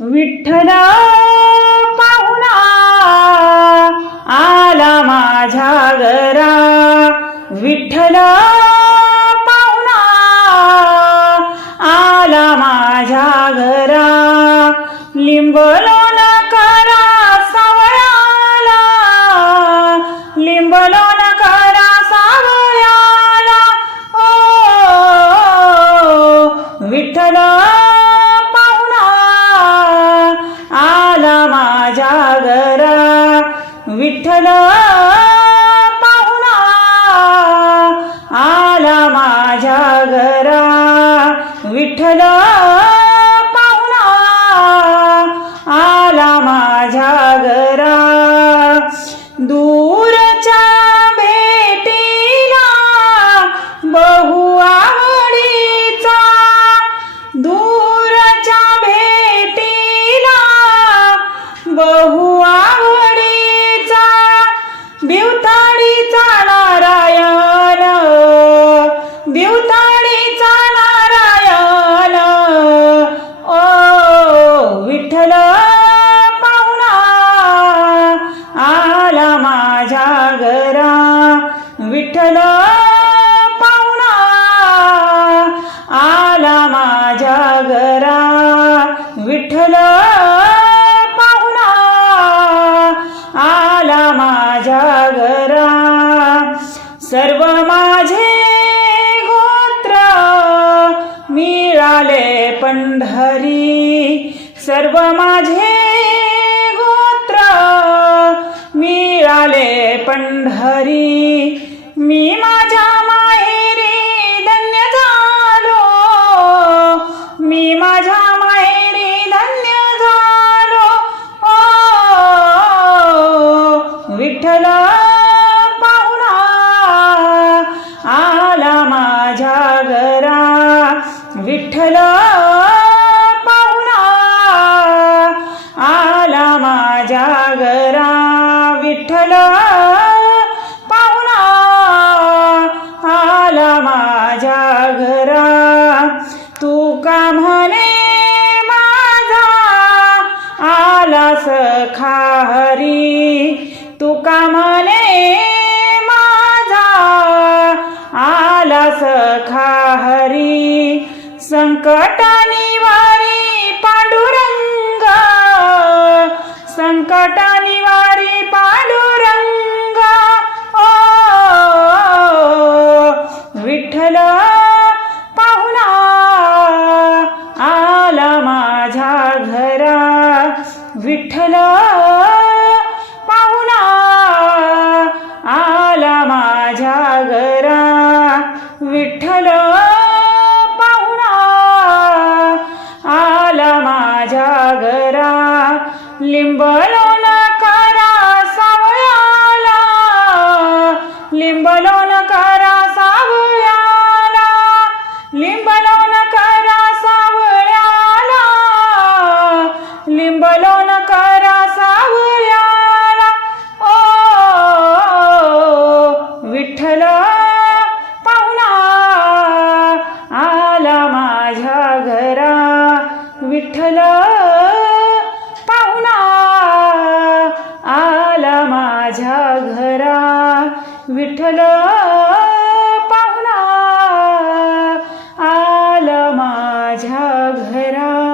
विठ्ठला पाहुणा आला माझ्या घरा, विठ्ठला पाहुणा आला माझ्या घरा, लिंबलोण करा सावळ्याला, लिंबलोण करा सावळ्याला, ओ विठ्ठला माझ्या घरा, विठ्ठल पाहुणा आला माझ्या घरा, विठ्ठल पाहुणा आला माझ्या घरा, दूरच्या भेटीला बहु आवडीचा, दूरच्या भेटीला बहु आवडीचा, भिवताडीचा नारायण, भिवताडीचा नारायण, ओ विठ्ठल पाहुणा आला माझ्या घरा, विठ्ठल पाहुणा आला माझ्या घरा, विठ्ठल आला माझ्या घरा, सर्व माझे गोत्र मिळाले पंढरी, सर्व माझे गोत्र मिळाले पंढरी, मी माझ्या माहेरी धन्य झालो, मी माझ्या माहेरी धन्य झालो, विठ्ठल पाहुणा आला माझ्या घरा, विठ्ठल पाहुणा आला माझ्या घरा, विठ्ठल पाहुणा आला माझ्या घरा, तू का म्हणे माझा आला सखा हरी, तू का म्हणे माझा आला सखा हरी, संकटानी वारी पांडुरंग, संकटानी वारी पांडुरंग, ओ विठ्ठल पाहुणा आला माझ्या घरा, विठ्ठल पाहुणा आला माझ्या घरा, विठ्ठल पाहुणा आला माझ्या घरा, लिंबलोण करा सावळ्याला, लिंबलोण करा सावळ्याला, लिंबलोण करा सावळ्याला, लिंबलोण करा सावळ्याला, ओ विठ्ठल पाहुणा आला माझ्या घरा, विठ्ठल पाहुणा आला माझ्या घरा, विठ्ठल पाहुणा आला माझ्या घरा.